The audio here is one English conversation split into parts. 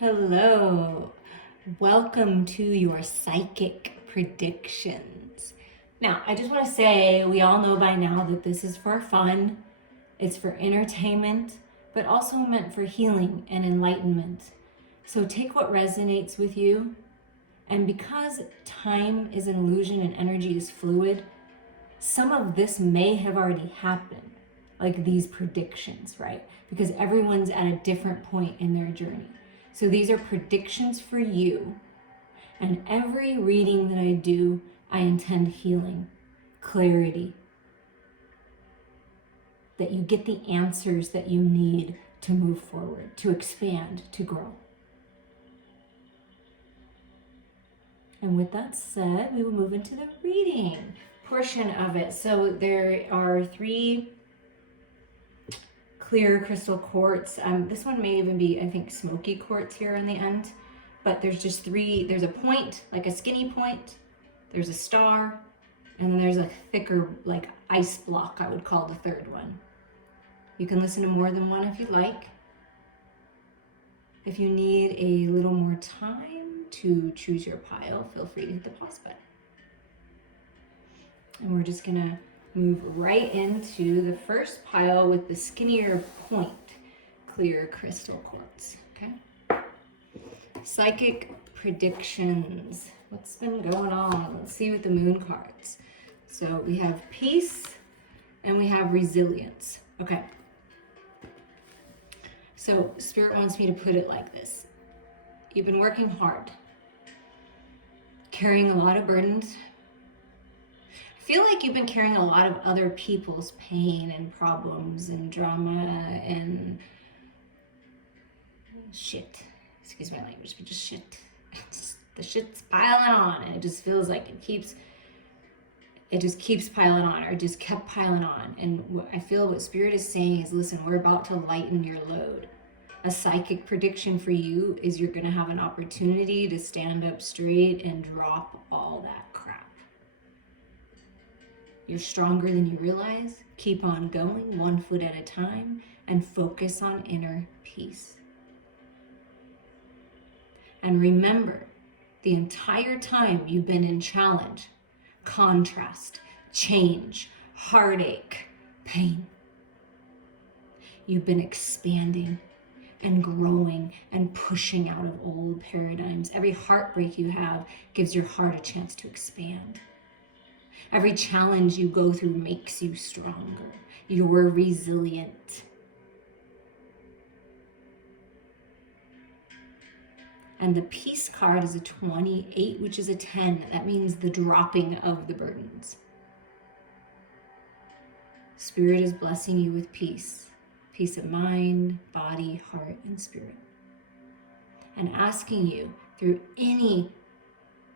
Hello, welcome to your psychic predictions. Now, I just want to say we all know by now that this is for fun, it's for entertainment, but also meant for healing and enlightenment. So take what resonates with you, and because time is an illusion and energy is fluid, some of this may have already happened, like these predictions, right? Because everyone's at a different point in their journey. So these are predictions for you. And every reading that I do, I intend healing, clarity, that you get the answers that you need to move forward, to expand, to grow. And with that said, we will move into the reading portion of it. So there are 3 clear crystal quartz. This one may even be, I think, smoky quartz here on the end. But there's just 3. There's a point, like a skinny point. There's a star. And then there's a thicker, like ice block, I would call the 3rd one. You can listen to more than one if you like. If you need a little more time to choose your pile, feel free to hit the pause button. And we're just gonna move right into the first pile with the skinnier point, clear crystal quartz, okay? Psychic predictions. What's been going on? Let's see with the moon cards. So we have peace and we have resilience, okay? So Spirit wants me to put it like this. You've been working hard, carrying a lot of burdens. I feel like you've been carrying a lot of other people's pain and problems and drama and shit. Excuse my language, but just shit. The shit's piling on, and it just feels like it just keeps piling on, or it just kept piling on. And what I feel what Spirit is saying is, listen, we're about to lighten your load. A psychic prediction for you is you're going to have an opportunity to stand up straight and drop all that crap. You're stronger than you realize. Keep on going, 1 foot at a time, and focus on inner peace. And remember, the entire time you've been in challenge, contrast, change, heartache, pain, you've been expanding and growing and pushing out of old paradigms. Every heartbreak you have gives your heart a chance to expand. Every challenge you go through makes you stronger. You're resilient. And the peace card is a 28, which is a 10. That means the dropping of the burdens. Spirit is blessing you with peace. Peace of mind, body, heart, and spirit. And asking you through any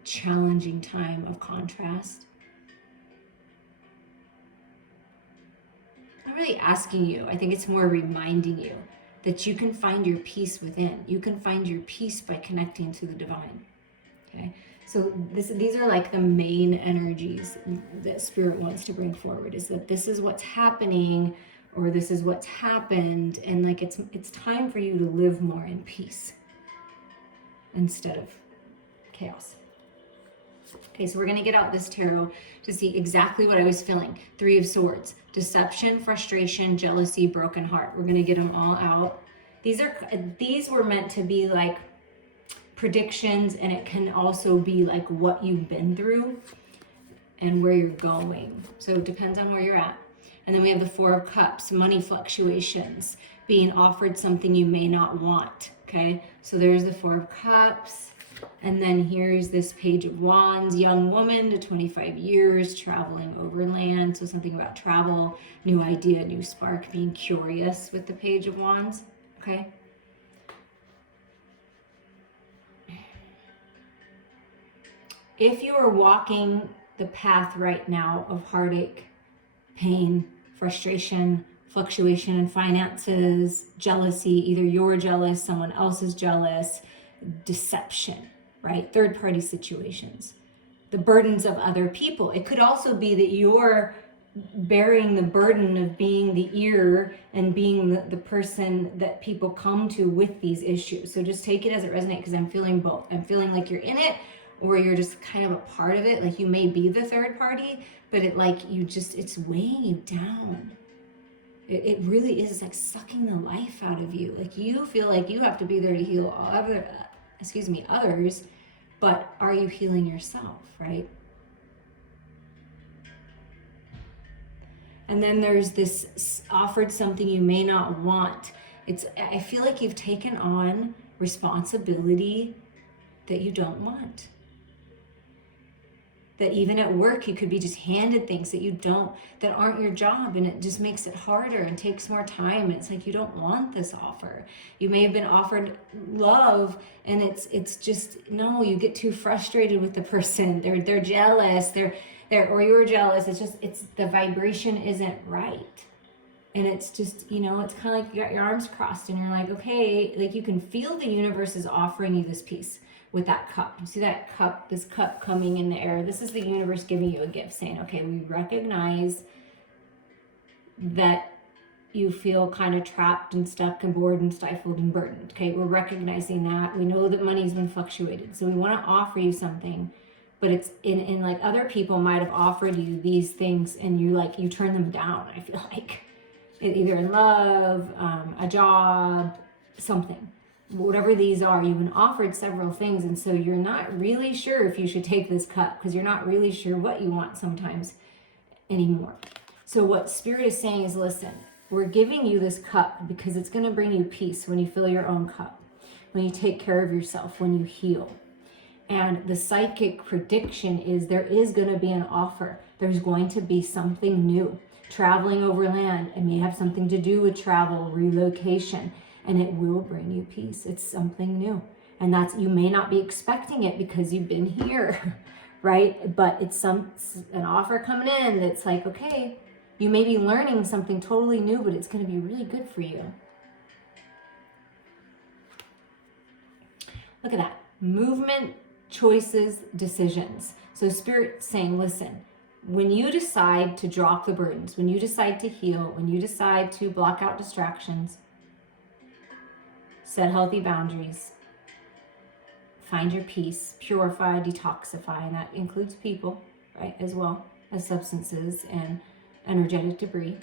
challenging time of contrast, not really asking you, I think it's more reminding you that you can find your peace within. You can find your peace by connecting to the divine, okay? So these are like the main energies that Spirit wants to bring forward, is that this is what's happening, or this is what's happened, and like it's time for you to live more in peace instead of chaos. Okay, so we're gonna get out this tarot to see exactly what I was feeling. 3 of Swords, deception, frustration, jealousy, broken heart. We're gonna get them all out. These were meant to be like predictions, and it can also be like what you've been through and where you're going. So it depends on where you're at. And then we have the 4 of Cups, money fluctuations, being offered something you may not want, okay? So there's the 4 of Cups. And then here's this Page of Wands, young woman to 25 years, traveling overland. So something about travel, new idea, new spark, being curious with the Page of Wands, okay? If you are walking the path right now of heartache, pain, frustration, fluctuation in finances, jealousy, either you're jealous, someone else is jealous, deception, right? Third-party situations, the burdens of other people. It could also be that you're bearing the burden of being the ear and being the person that people come to with these issues. So just take it as it resonates, because I'm feeling both. I'm feeling like you're in it, or you're just kind of a part of it. Like you may be the third party, but it's weighing you down. It really is like sucking the life out of you. Like you feel like you have to be there to heal others, but are you healing yourself, right? And then there's this offered something you may not want. I feel like you've taken on responsibility that you don't want. That even at work, you could be just handed things that aren't your job, and it just makes it harder and takes more time. It's like you don't want this offer. You may have been offered love, and it's just, no, you get too frustrated with the person. They're jealous, or you're jealous. It's the vibration isn't right. And it's just, it's kind of like you got your arms crossed and you're like, okay, like you can feel the universe is offering you this piece with that cup. You see that cup, this cup coming in the air. This is the universe giving you a gift saying, okay, we recognize that you feel kind of trapped and stuck and bored and stifled and burdened. Okay, we're recognizing that. We know that money's been fluctuated. So we want to offer you something, but it's in like other people might have offered you these things and you turn them down, I feel like. Either in love, a job, something. Whatever these are, you've been offered several things, and so you're not really sure if you should take this cup because you're not really sure what you want sometimes anymore. So what Spirit is saying is, listen, we're giving you this cup because it's going to bring you peace when you fill your own cup, when you take care of yourself, when you heal. And the psychic prediction is there is going to be an offer. There's going to be something new. Traveling overland, it may have something to do with travel, relocation, and it will bring you peace. It's something new. And you may not be expecting it because you've been here, right? But it's an offer coming in that's like, okay, you may be learning something totally new, but it's going to be really good for you. Look at that. Movement, choices, decisions. So Spirit's saying, listen, when you decide to drop the burdens, when you decide to heal, when you decide to block out distractions, set healthy boundaries, find your peace, purify, detoxify, and that includes people, right, as well as substances and energetic debris,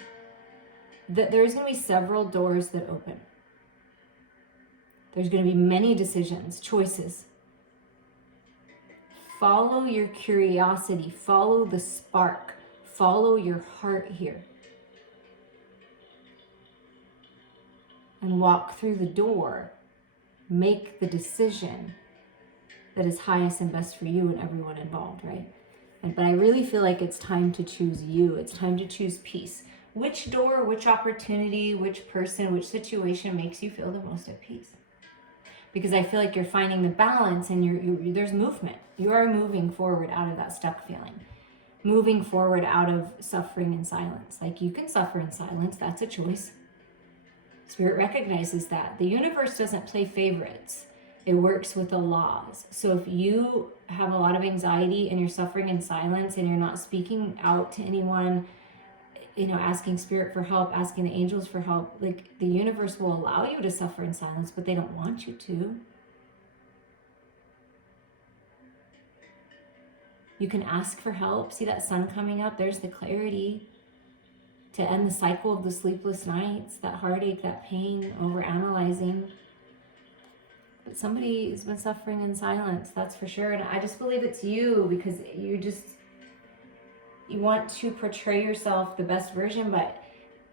that there's going to be several doors that open. There's going to be many decisions, choices. Follow your curiosity, follow the spark, follow your heart here. And walk through the door. Make the decision that is highest and best for you and everyone involved, right? But I really feel like it's time to choose you. It's time to choose peace. Which door, which opportunity, which person, which situation makes you feel the most at peace? Because I feel like you're finding the balance and there's movement. You are moving forward out of that stuck feeling. Moving forward out of suffering in silence. Like you can suffer in silence, that's a choice. Spirit recognizes that. The universe doesn't play favorites. It works with the laws. So if you have a lot of anxiety and you're suffering in silence and you're not speaking out to anyone, asking Spirit for help, asking the angels for help, like the universe will allow you to suffer in silence, but they don't want you to. You can ask for help. See that sun coming up? There's the clarity to end the cycle of the sleepless nights, that heartache, that pain, overanalyzing. But somebody has been suffering in silence, that's for sure. And I just believe it's you, because you want to portray yourself the best version, but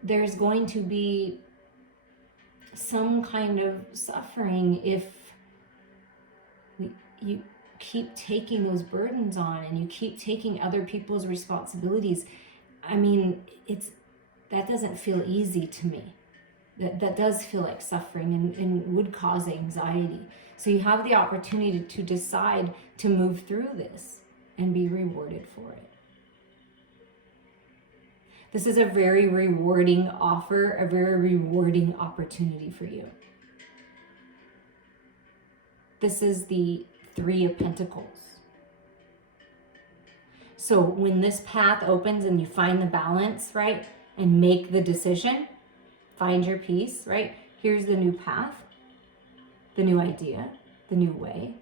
there's going to be some kind of suffering if you keep taking those burdens on and you keep taking other people's responsibilities. I mean, that doesn't feel easy to me. That does feel like suffering and would cause anxiety. So you have the opportunity to decide to move through this and be rewarded for it. This is a very rewarding offer, a very rewarding opportunity for you. This is the 3 of Pentacles. So when this path opens and you find the balance, right, and make the decision, find your peace, right? Here's the new path, the new idea, the new way.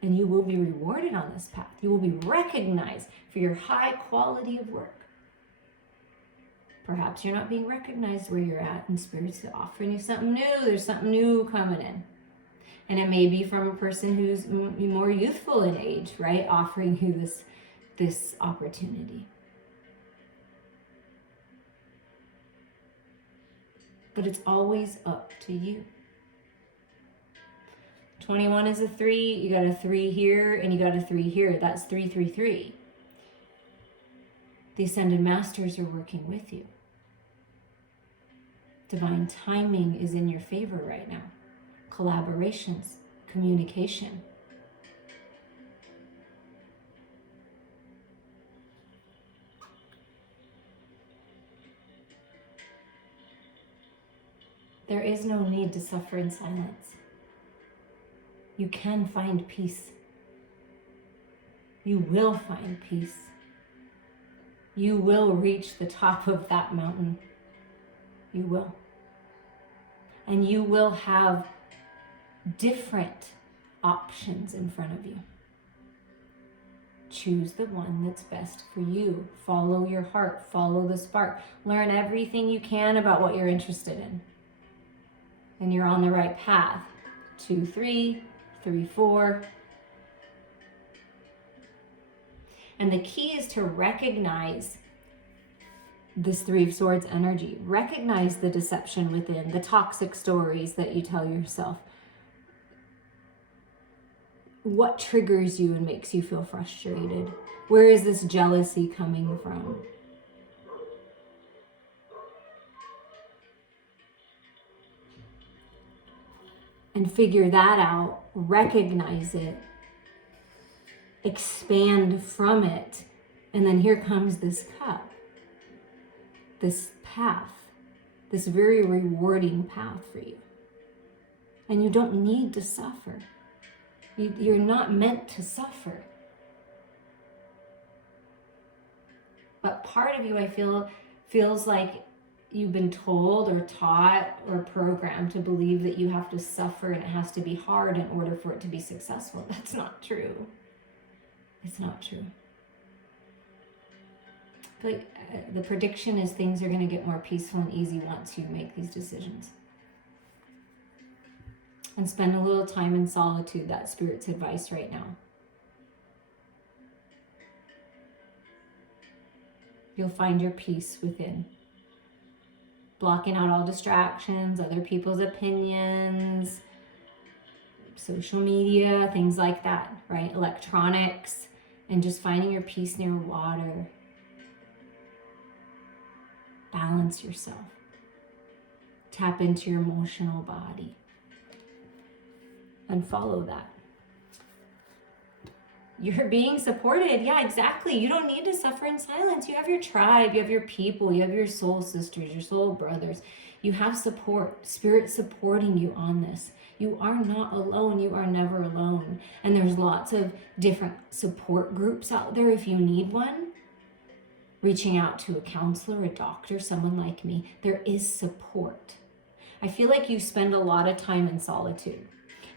And you will be rewarded on this path. You will be recognized for your high quality of work. Perhaps you're not being recognized where you're at, and Spirit's offering you something new. There's something new coming in. And it may be from a person who's more youthful in age, right? Offering you this opportunity. But it's always up to you. 21 is a 3. You got a 3 here, and you got a 3 here. That's 3, 3, 3. The Ascended Masters are working with you. Divine timing is in your favor right now. Collaborations, communication. There is no need to suffer in silence. You can find peace. You will find peace. You will reach the top of that mountain. You will. And you will have different options in front of you. Choose the one that's best for you. Follow your heart. Follow the spark. Learn everything you can about what you're interested in. And you're on the right path. 2, 3, 3, 4. And the key is to recognize this 3 of Swords energy. Recognize the deception within, the toxic stories that you tell yourself. What triggers you and makes you feel frustrated? Where is this jealousy coming from? And figure that out, recognize it, expand from it, and then here comes this cup, this path, this very rewarding path for you. And you don't need to suffer. You're not meant to suffer. But part of you, I feel, feels like you've been told or taught or programmed to believe that you have to suffer and it has to be hard in order for it to be successful. That's not true. It's not true. But the prediction is things are going to get more peaceful and easy once you make these decisions. And spend a little time in solitude. That's Spirit's advice right now. You'll find your peace within. Blocking out all distractions, other people's opinions, social media, things like that, right? Electronics, and just finding your peace near water. Balance yourself. Tap into your emotional body. And follow that. You're being supported. Yeah, exactly. You don't need to suffer in silence. You have your tribe, you have your people, you have your soul sisters, your soul brothers. You have support. Spirit supporting you on this. You are not alone. You are never alone. And there's lots of different support groups out there if you need one. Reaching out to a counselor, a doctor, someone like me. There is support. I feel like you spend a lot of time in solitude.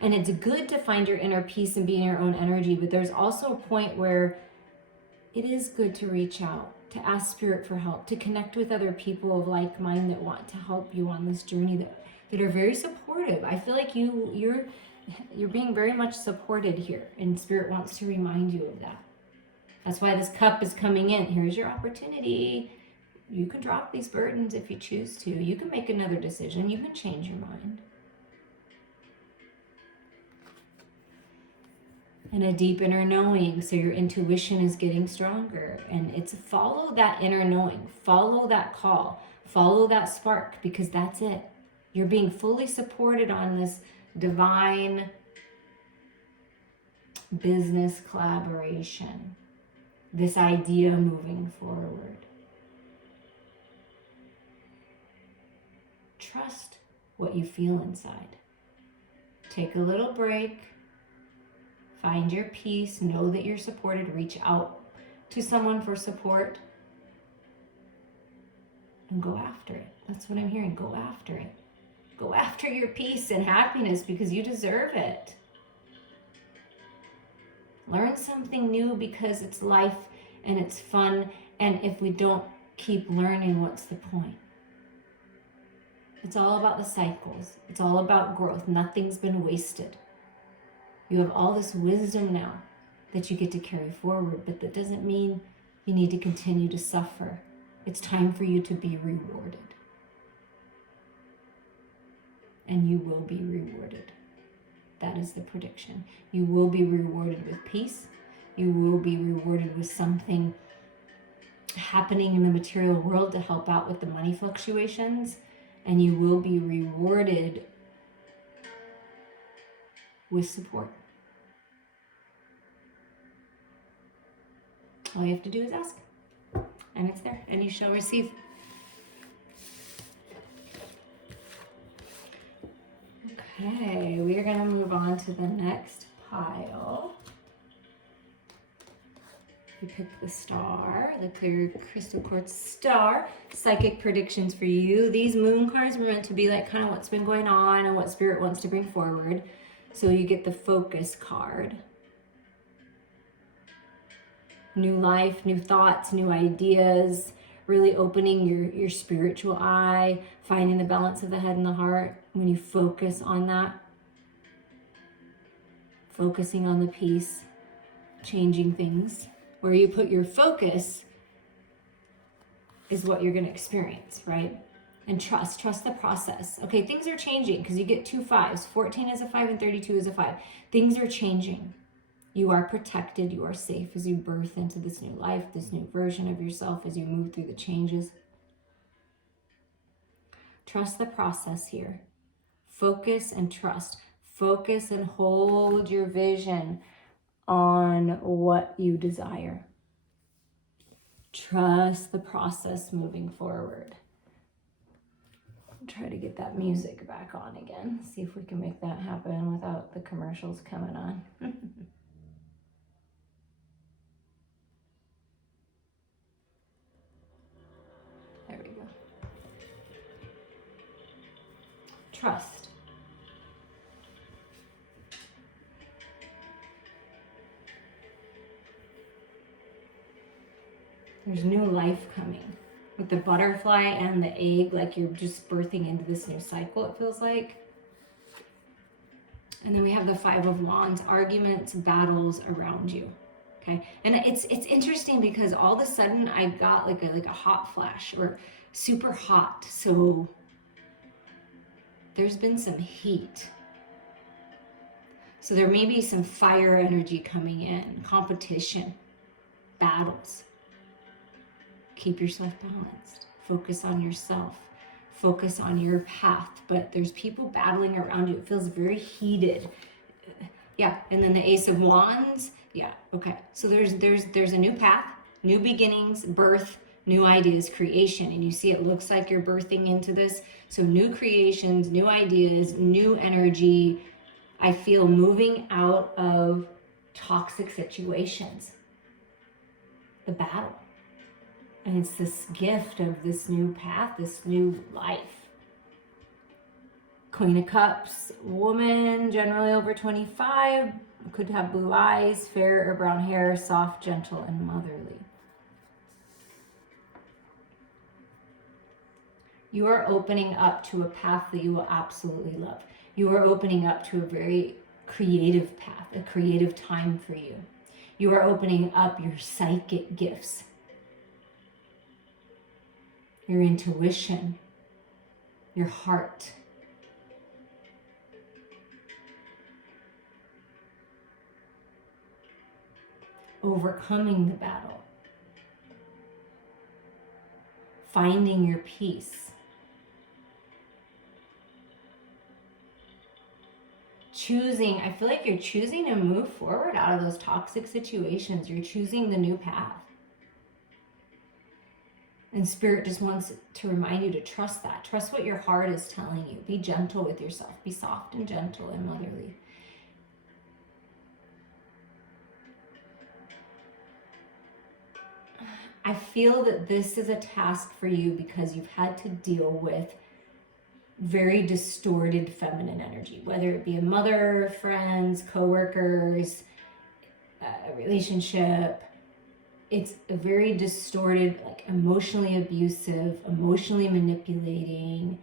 And it's good to find your inner peace and be in your own energy, but there's also a point where it is good to reach out, to ask Spirit for help, to connect with other people of like mind that want to help you on this journey, that are very supportive. I feel like you're being very much supported here, and Spirit wants to remind you of that. That's why this cup is coming in. Here's your opportunity. You can drop these burdens if you choose to. You can make another decision. You can change your mind. And a deep inner knowing, so your intuition is getting stronger. And it's follow that inner knowing, follow that call, follow that spark, because that's it. You're being fully supported on this divine business collaboration, this idea moving forward. Trust what you feel inside. Take a little break. Find your peace. Know that you're supported. Reach out to someone for support. And go after it. That's what I'm hearing. Go after it. Go after your peace and happiness because you deserve it. Learn something new because it's life and it's fun. And if we don't keep learning, what's the point? It's all about the cycles. It's all about growth. Nothing's been wasted. You have all this wisdom now that you get to carry forward, but that doesn't mean you need to continue to suffer. It's time for you to be rewarded. And you will be rewarded. That is the prediction. You will be rewarded with peace. You will be rewarded with something happening in the material world to help out with the money fluctuations. And you will be rewarded with support. All you have to do is ask. And it's there. And you shall receive. Okay, we are going to move on to the next pile. We picked the star, the clear crystal quartz star. Psychic predictions for you. These moon cards were meant to be like kind of what's been going on and what spirit wants to bring forward. So you get the focus card. New life, new thoughts, new ideas, really opening your spiritual eye, finding the balance of the head and the heart. When you focus on that, focusing on the peace, changing things. Where you put your focus is what you're going to experience, right? And trust the process. Okay, things are changing because you get 2 5s. 14 is a 5 and 32 is a 5. Things are changing. You are protected. You are safe as you birth into this new life, this new version of yourself as you move through the changes. Trust the process here. Focus and trust. Focus and hold your vision on what you desire. Trust the process moving forward. Try to get that music back on again. See if we can make that happen without the commercials coming on. There we go. Trust. There's new life coming. With the butterfly and the egg, like you're just birthing into this new cycle, it feels like. And then we have the 5 of Wands, arguments, battles around you. Okay, and it's interesting because all of a sudden I got like a hot flash or super hot. So there's been some heat. So there may be some fire energy coming in, competition, battles. Keep yourself balanced. Focus on yourself. Focus on your path. But there's people battling around you. It feels very heated. Yeah, and then the Ace of Wands. Yeah, okay. So there's a new path, new beginnings, birth, new ideas, creation. And you see it looks like you're birthing into this. So new creations, new ideas, new energy. I feel moving out of toxic situations. The battle. And it's this gift of this new path, this new life. Queen of Cups, woman, generally over 25, could have blue eyes, fair or brown hair, soft, gentle, and motherly. You are opening up to a path that you will absolutely love. You are opening up to a very creative path, a creative time for you. You are opening up your psychic gifts. Your intuition, your heart. Overcoming the battle. Finding your peace. Choosing, I feel like you're choosing to move forward out of those toxic situations. You're choosing the new path. And Spirit just wants to remind you to trust that. Trust what your heart is telling you. Be gentle with yourself. Be soft and gentle and motherly. I feel that this is a task for you because you've had to deal with very distorted feminine energy, whether it be a mother, friends, coworkers, a relationship. It's a very distorted, like emotionally abusive, emotionally manipulating,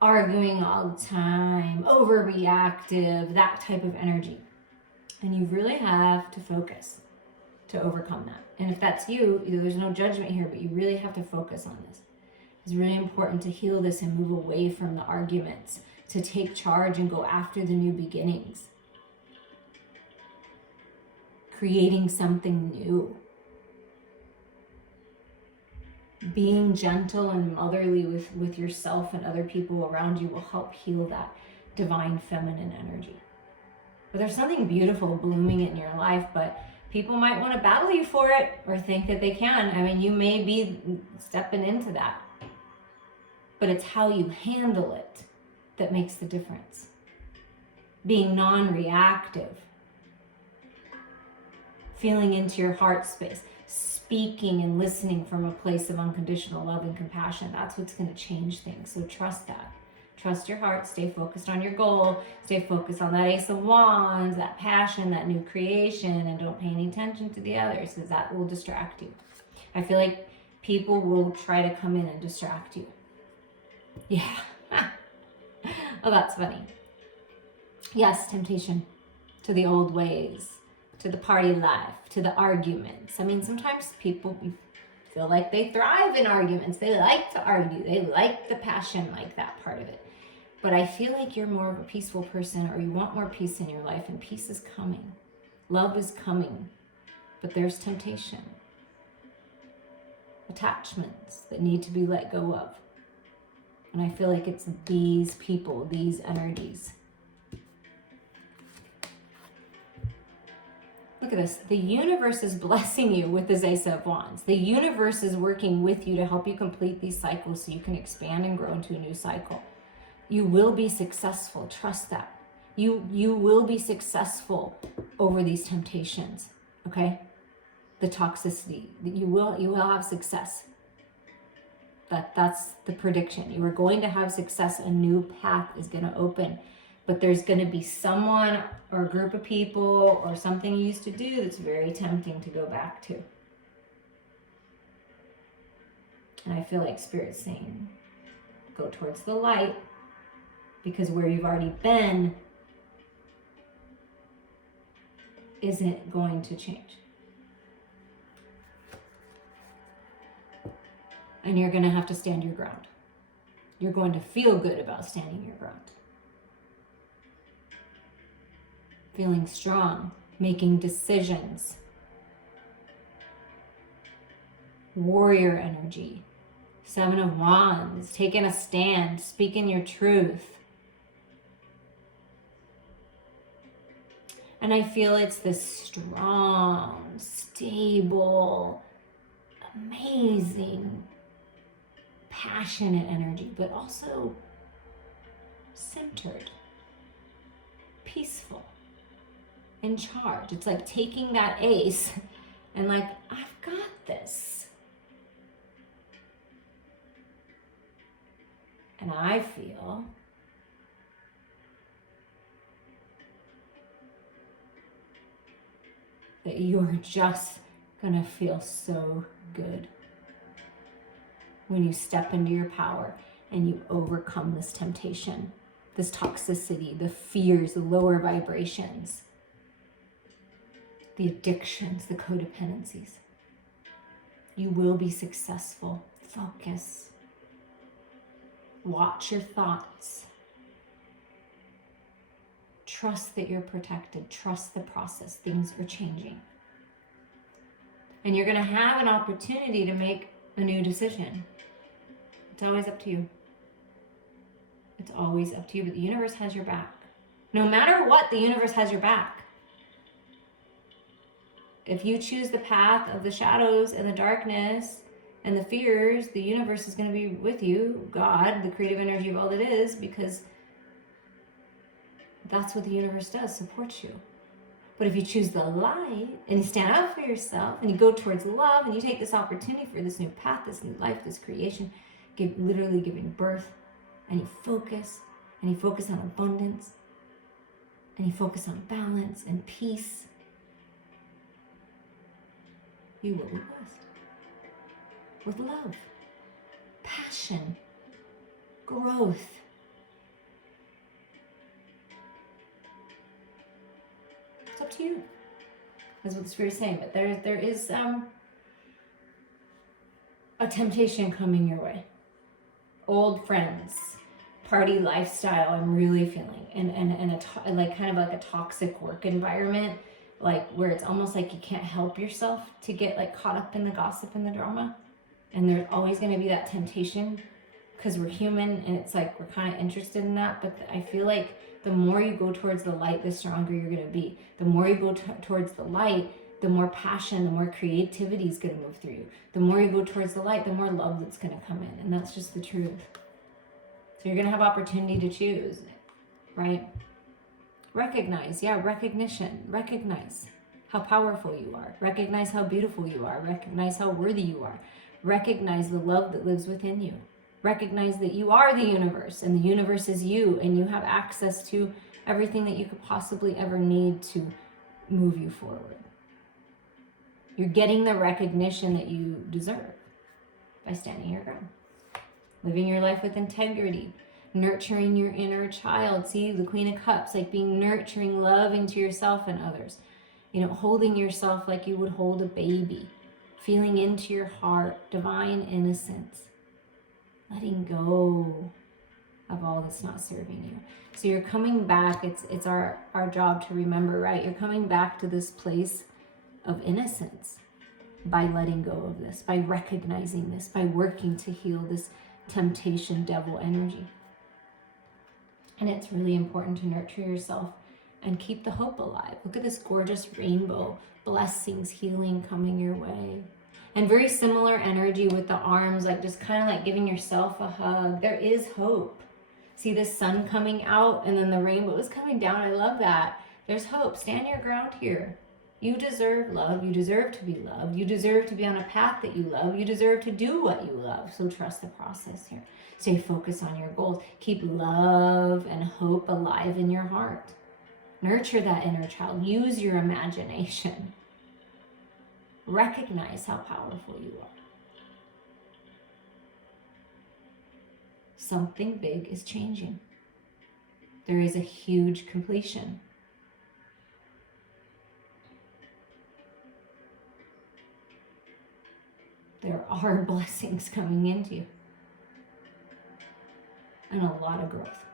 arguing all the time, overreactive, that type of energy. And you really have to focus to overcome that. And if that's you, there's no judgment here, but you really have to focus on this. It's really important to heal this and move away from the arguments, to take charge and go after the new beginnings. Creating something new. Being gentle and motherly with yourself and other people around you will help heal that divine feminine energy. But there's something beautiful blooming in your life, but people might want to battle you for it or think that they can. I mean, you may be stepping into that. But it's how you handle it that makes the difference. Being non-reactive. Feeling into your heart space. Speaking and listening from a place of unconditional love and compassion. That's what's going to change things. So trust that. Trust your heart. Stay focused on your goal. Stay focused on that Ace of Wands, that passion, that new creation, and don't pay any attention to the others because that will distract you. I feel like people will try to come in and distract you. Yeah. Oh, that's funny. Yes, temptation to the old ways, to the party life, to the arguments. I mean, sometimes people feel like they thrive in arguments. They like to argue. They like the passion, like that part of it. But I feel like you're more of a peaceful person, or you want more peace in your life, and peace is coming. Love is coming. But there's temptation. Attachments that need to be let go of. And I feel like it's these people, these energies. Look at this. The universe is blessing you with this Ace of Wands. The universe is working with you to help you complete these cycles so you can expand and grow into a new cycle. You will be successful. Trust that. You will be successful over these temptations. Okay? The toxicity. You will have success. That's the prediction. You are going to have success. A new path is going to open. But there's going to be someone or a group of people or something you used to do that's very tempting to go back to. And I feel like Spirit's saying, go towards the light, because where you've already been isn't going to change. And you're going to have to stand your ground. You're going to feel good about standing your ground. Feeling strong, making decisions. Warrior energy. 7 of Wands, taking a stand, speaking your truth. And I feel it's this strong, stable, amazing, passionate energy, but also centered, peaceful, in charge. It's like taking that ace and like, I've got this. And I feel that you're just gonna feel so good when you step into your power and you overcome this temptation, this toxicity, the fears, the lower vibrations, the addictions, the codependencies. You will be successful. Focus. Watch your thoughts. Trust that you're protected. Trust the process. Things are changing. And you're going to have an opportunity to make a new decision. It's always up to you. It's always up to you, but the universe has your back. No matter what, the universe has your back. If you choose the path of the shadows and the darkness and the fears, the universe is going to be with you, God, the creative energy of all that is, because that's what the universe does, supports you. But if you choose the light and you stand up for yourself and you go towards love and you take this opportunity for this new path, this new life, this creation, literally giving birth, and you focus on abundance, and you focus on balance and peace, you will be blessed with love, passion, growth. It's up to you. That's what the Spirit's saying. But there is a temptation coming your way. Old friends, party lifestyle, I'm really feeling, and like kind of like a toxic work environment, like where it's almost like you can't help yourself to get like caught up in the gossip and the drama. And there's always going to be that temptation because we're human, and it's like we're kind of interested in that. But I feel like the more you go towards the light, the stronger you're going to be. The more you go towards the light, the more passion, the more creativity is going to move through you. The more you go towards the light, the more love that's going to come in. And that's just the truth. So you're going to have opportunity to choose, right? Recognize how powerful you are. Recognize how beautiful you are. Recognize how worthy you are. Recognize the love that lives within you. Recognize that you are the universe, and the universe is you, and you have access to everything that you could possibly ever need to move you forward. You're getting the recognition that you deserve by standing your ground, living your life with integrity, nurturing your inner child. See, the Queen of Cups, like being nurturing, loving to yourself and others. You know, holding yourself like you would hold a baby, feeling into your heart, divine innocence, letting go of all that's not serving you. So you're coming back. It's our job to remember, right? You're coming back to this place of innocence by letting go of this, by recognizing this, by working to heal this temptation, devil energy. And it's really important to nurture yourself and keep the hope alive. Look at this gorgeous rainbow, blessings, healing coming your way. And very similar energy with the arms, like just kind of like giving yourself a hug. There is hope. See the sun coming out and then the rainbow is coming down. I love that. There's hope. Stand your ground here. You deserve love. You deserve to be loved. You deserve to be on a path that you love. You deserve to do what you love. So trust the process here. Stay focused on your goals. Keep love and hope alive in your heart. Nurture that inner child. Use your imagination. Recognize how powerful you are. Something big is changing. There is a huge completion. There are blessings coming into you. And a lot of growth.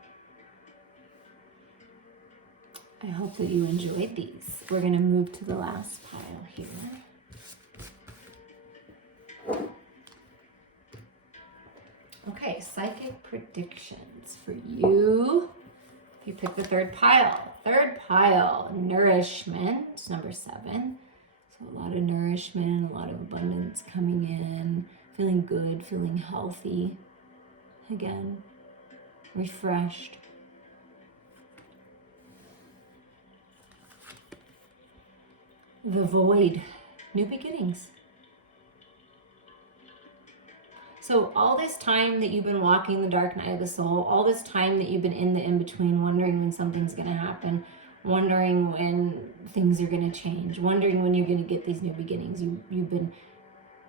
I hope that you enjoyed these. We're going to move to the last pile here. Okay, psychic predictions for you. You pick the third pile. Third pile, nourishment, number 7. So a lot of nourishment, a lot of abundance coming in, feeling good, feeling healthy. Again, refreshed. The void, new beginnings. So all this time that you've been walking the dark night of the soul, all this time that you've been in the in-between, wondering when something's going to happen, wondering when things are going to change, wondering when you're going to get these new beginnings, you've been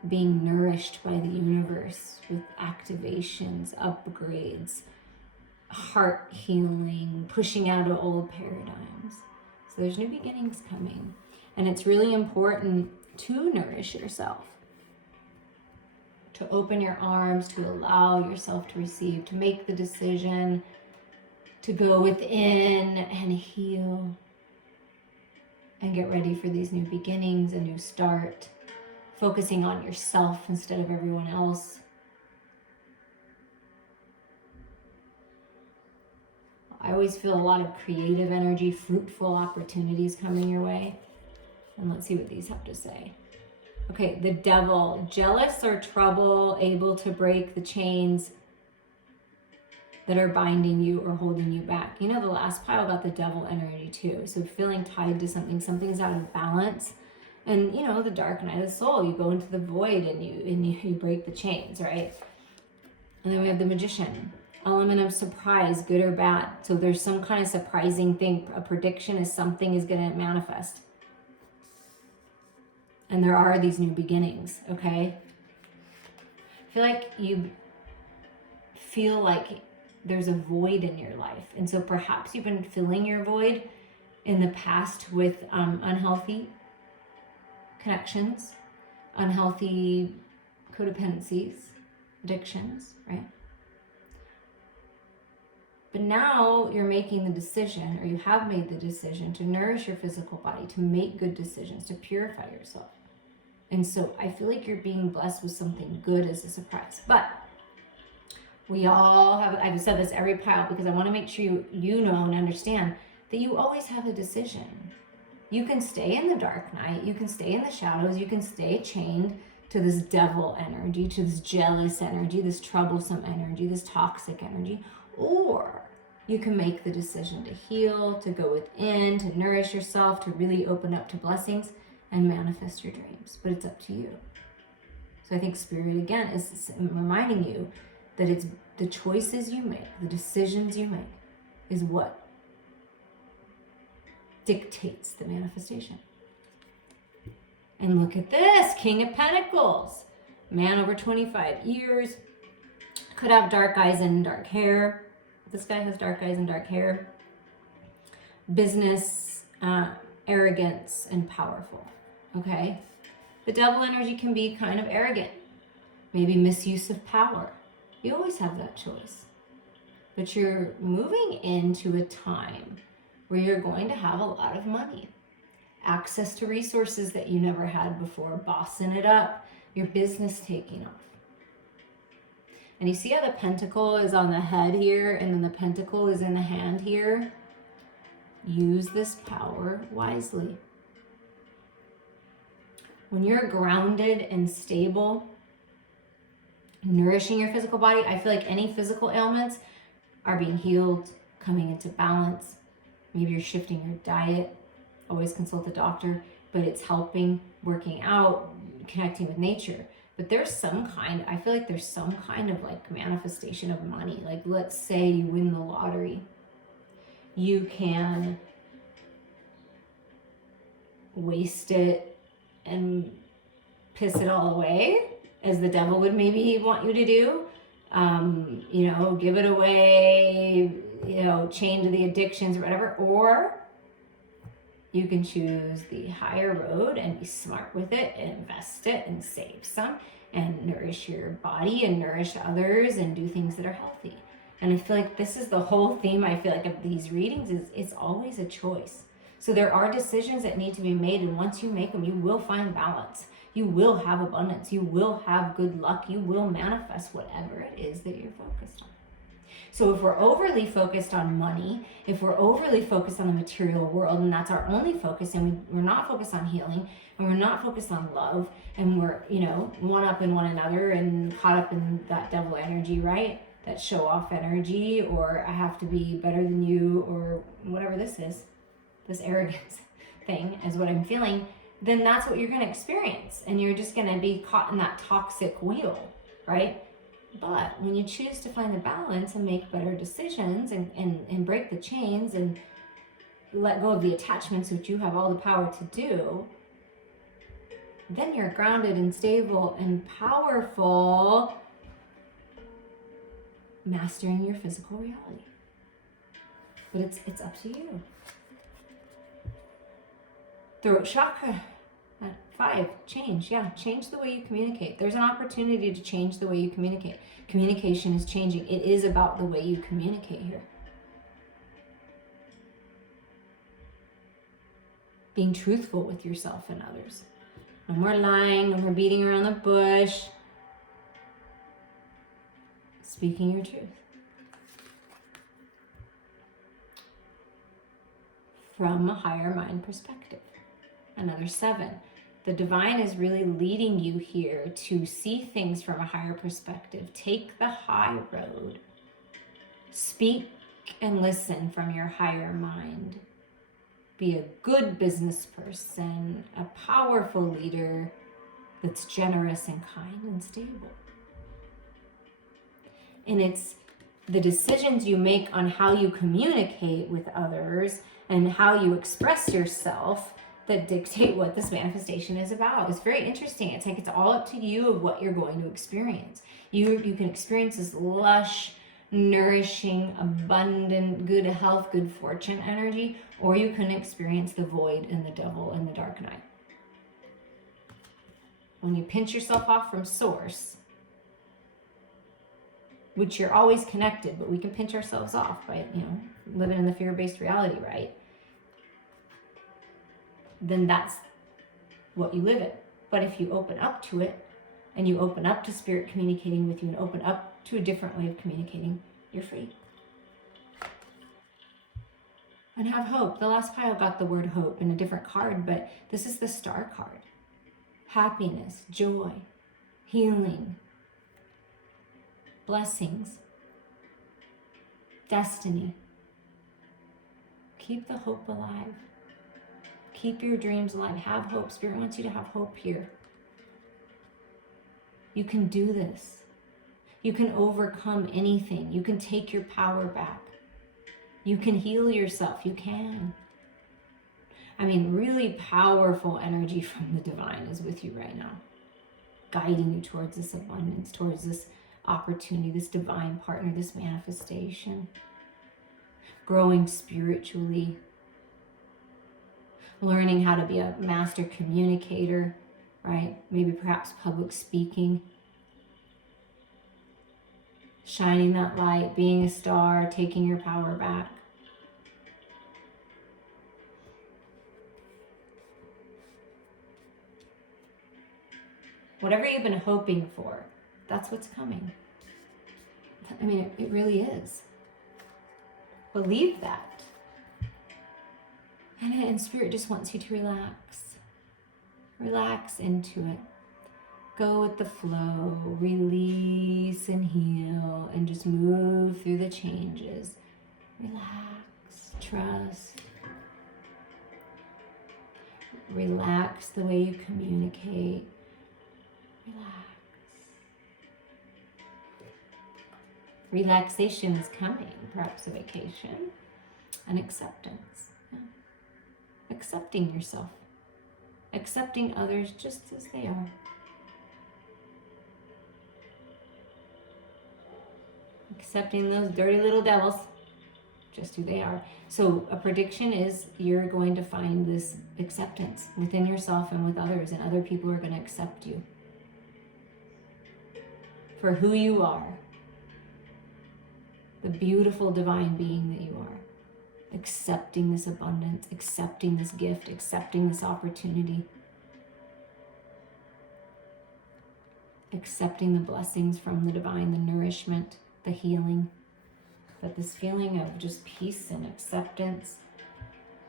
being nourished by the universe with activations, upgrades, heart healing, pushing out of old paradigms. So there's new beginnings coming. And it's really important to nourish yourself, to open your arms, to allow yourself to receive, to make the decision, to go within and heal and get ready for these new beginnings, a new start, focusing on yourself instead of everyone else. I always feel a lot of creative energy, fruitful opportunities coming your way. And let's see what these have to say. Okay, the devil, jealous or trouble, able to break the chains that are binding you or holding you back. You know, the last pile got the devil energy too. So feeling tied to something, something's out of balance. And you know, the dark night of the soul, you go into the void and you break the chains, right? And then we have the magician, element of surprise, good or bad. So there's some kind of surprising thing. A prediction is something is going to manifest. And there are these new beginnings, okay? I feel like you feel like there's a void in your life. And so perhaps you've been filling your void in the past with unhealthy connections, unhealthy codependencies, addictions, right? But now you're making the decision, or you have made the decision, to nourish your physical body, to make good decisions, to purify yourself. And so I feel like you're being blessed with something good as a surprise. But we all have, I've said this every pile because I want to make sure you know and understand that you always have a decision. You can stay in the dark night, you can stay in the shadows, you can stay chained to this devil energy, to this jealous energy, this troublesome energy, this toxic energy, or you can make the decision to heal, to go within, to nourish yourself, to really open up to blessings and manifest your dreams. But it's up to you. So I think Spirit, again, is reminding you that it's the choices you make, the decisions you make, is what dictates the manifestation. And look at this, King of Pentacles. Man over 25 years. Could have dark eyes and dark hair. This guy has dark eyes and dark hair. Business, arrogance, and powerful. Okay? The devil energy can be kind of arrogant. Maybe misuse of power. You always have that choice. But you're moving into a time where you're going to have a lot of money. Access to resources that you never had before. Bossing it up. Your business taking off. And you see how the pentacle is on the head here and then the pentacle is in the hand here? Use this power wisely. When you're grounded and stable, nourishing your physical body, I feel like any physical ailments are being healed, coming into balance. Maybe you're shifting your diet. Always consult the doctor, but it's helping, working out, connecting with nature. But there's some kind, I feel like there's some kind of like manifestation of money. Like let's say you win the lottery. You can waste it and piss it all away, as the devil would maybe want you to do. Give it away, chain to the addictions or whatever. Or you can choose the higher road and be smart with it and invest it and save some and nourish your body and nourish others and do things that are healthy. And I feel like this is the whole theme, I feel like, of these readings is it's always a choice. So there are decisions that need to be made, and once you make them, you will find balance. You will have abundance. You will have good luck. You will manifest whatever it is that you're focused on. So if we're overly focused on money, if we're overly focused on the material world, and that's our only focus, and we're not focused on healing, and we're not focused on love, and we're, one up in one another and caught up in that devil energy, right? That show off energy, or I have to be better than you, or whatever this is, this arrogance thing is what I'm feeling, then that's what you're going to experience. And you're just going to be caught in that toxic wheel, right? But when you choose to find the balance and make better decisions and break the chains and let go of the attachments, which you have all the power to do, then you're grounded and stable and powerful, mastering your physical reality. But it's up to you. Throat chakra. 5, change. Yeah, change the way you communicate. There's an opportunity to change the way you communicate. Communication is changing. It is about the way you communicate here. Being truthful with yourself and others. No more lying, no more beating around the bush. Speaking your truth. From a higher mind perspective. Another 7. The divine is really leading you here to see things from a higher perspective. Take the high road. Speak and listen from your higher mind. Be a good business person, a powerful leader that's generous and kind and stable. And it's the decisions you make on how you communicate with others and how you express yourself that dictate what this manifestation is about. It's very interesting. It's like it's all up to you of what you're going to experience. You can experience this lush, nourishing, abundant, good health, good fortune energy, or you can experience the void and the devil and the dark night. When you pinch yourself off from source, which you're always connected, but we can pinch ourselves off by, living in the fear-based reality, right? Then that's what you live in. But if you open up to it, and you open up to spirit communicating with you, and open up to a different way of communicating, you're free. And have hope. The last pile got the word hope in a different card, but this is the star card. Happiness, joy, healing, blessings, destiny. Keep the hope alive. Keep your dreams alive. Have hope. Spirit wants you to have hope here. You can do this. You can overcome anything. You can take your power back. You can heal yourself. You can. Really powerful energy from the divine is with you right now, guiding you towards this abundance, towards this opportunity, this divine partner, this manifestation. Growing spiritually. Learning how to be a master communicator, right? Maybe perhaps public speaking. Shining that light, being a star, taking your power back. Whatever you've been hoping for, that's what's coming. It really is. Believe that. And Spirit just wants you to relax. Relax into it. Go with the flow. Release and heal. And just move through the changes. Relax. Trust. Relax the way you communicate. Relax. Relaxation is coming. Perhaps a vacation. An acceptance. Accepting yourself, accepting others just as they are. Accepting those dirty little devils, just who they are. So a prediction is you're going to find this acceptance within yourself and with others, and other people are going to accept you for who you are, the beautiful divine being that you are. Accepting this abundance, accepting this gift, accepting this opportunity. Accepting the blessings from the divine, the nourishment, the healing. But this feeling of just peace and acceptance.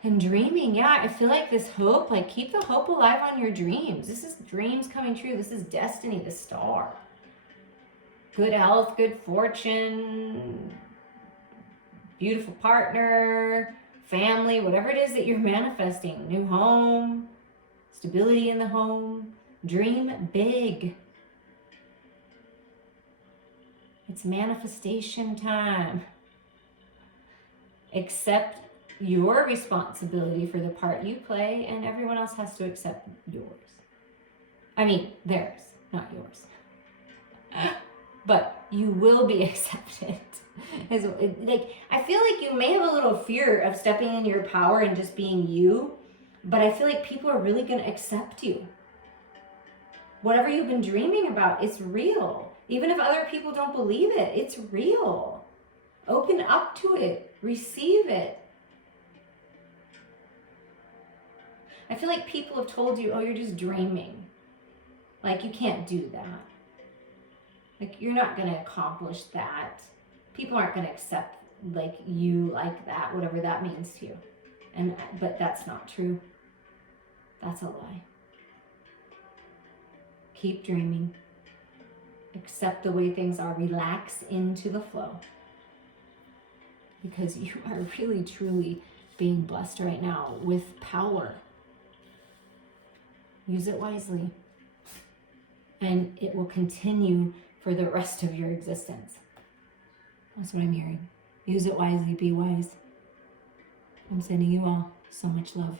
And dreaming, I feel like this hope, keep the hope alive on your dreams. This is dreams coming true. This is destiny, the star. Good health, good fortune, beautiful partner, family, whatever it is that you're manifesting. New home, stability in the home. Dream big. It's manifestation time. Accept your responsibility for the part you play, and everyone else has to accept yours. Theirs, not yours. But you will be accepted. I feel like you may have a little fear of stepping in your power and just being you, but I feel like people are really going to accept you. Whatever you've been dreaming about, it's real. Even if other people don't believe it, it's real. Open up to it. Receive it. I feel like people have told you, you're just dreaming. You can't do that. You're not going to accomplish that. People aren't going to accept you like that, whatever that means to you. But that's not true. That's a lie. Keep dreaming. Accept the way things are. Relax into the flow. because you are really, truly being blessed right now with power. Use it wisely, and it will continue for the rest of your existence. That's what I'm hearing. Use it wisely, be wise. I'm sending you all so much love.